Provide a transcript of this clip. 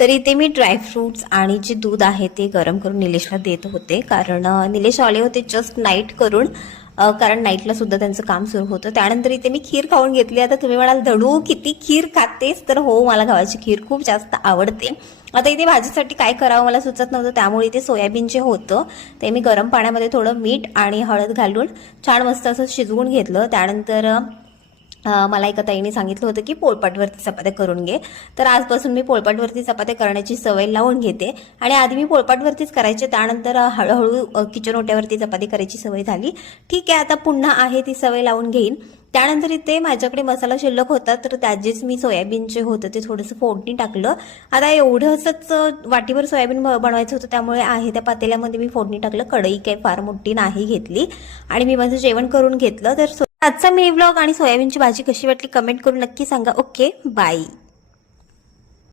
तर इथे मी ड्रायफ्रूट्स आणि जे दूध आहे ते गरम करून निलेशला देत होते, कारण निलेश आले होते जस्ट नाईट करून, कारण नाईटला सुद्धा त्यांचं काम सुरू होतं. त्यानंतर इथे मी खीर खाऊन घेतली. आता तुम्ही म्हणाल धडू किती खीर खातेस, तर हो, मला गव्हाची खीर खूप जास्त आवडते. आता इथे भाजीसाठी काय करावं मला सुचत नव्हतं, त्यामुळे इथे सोयाबीन जे होतं ते मी गरम पाण्यामध्ये थोडं मीठ आणि हळद घालून छान मस्त असं शिजवून घेतलं. त्यानंतर मला एका ताईने सांगितलं होतं की पोळपाटवरती चपात्या करून घे, तर आजपासून मी पोळपाटवरती चपात्या करण्याची सवय लावून घेते. आणि आधी मी पोळपाटवरतीच करायचे, त्यानंतर हळूहळू किचन ओट्यावरती चपाती करायची सवय झाली. ठीक आहे, आता पुन्हा आहे ती सवय लावून घेईन. त्यानंतर इथे माझ्याकडे मसाला शिल्लक होता, तर त्याचीच मी सोयाबीन जे होतं ते थोडंसं फोडणी टाकलं. आता एवढंच वाटीभर सोयाबीन बनवायचं होतं, त्यामुळे आहे त्या पातेल्यामध्ये मी फोडणी टाकलं. कढई काही फार मोठी नाही घेतली आणि मी माझं जेवण करून घेतलं. तर आजचा मिनी व्लॉग आणि सोयाबीनची भाजी कशी वाटली कमेंट करून नक्की सांगा. Okay, bye.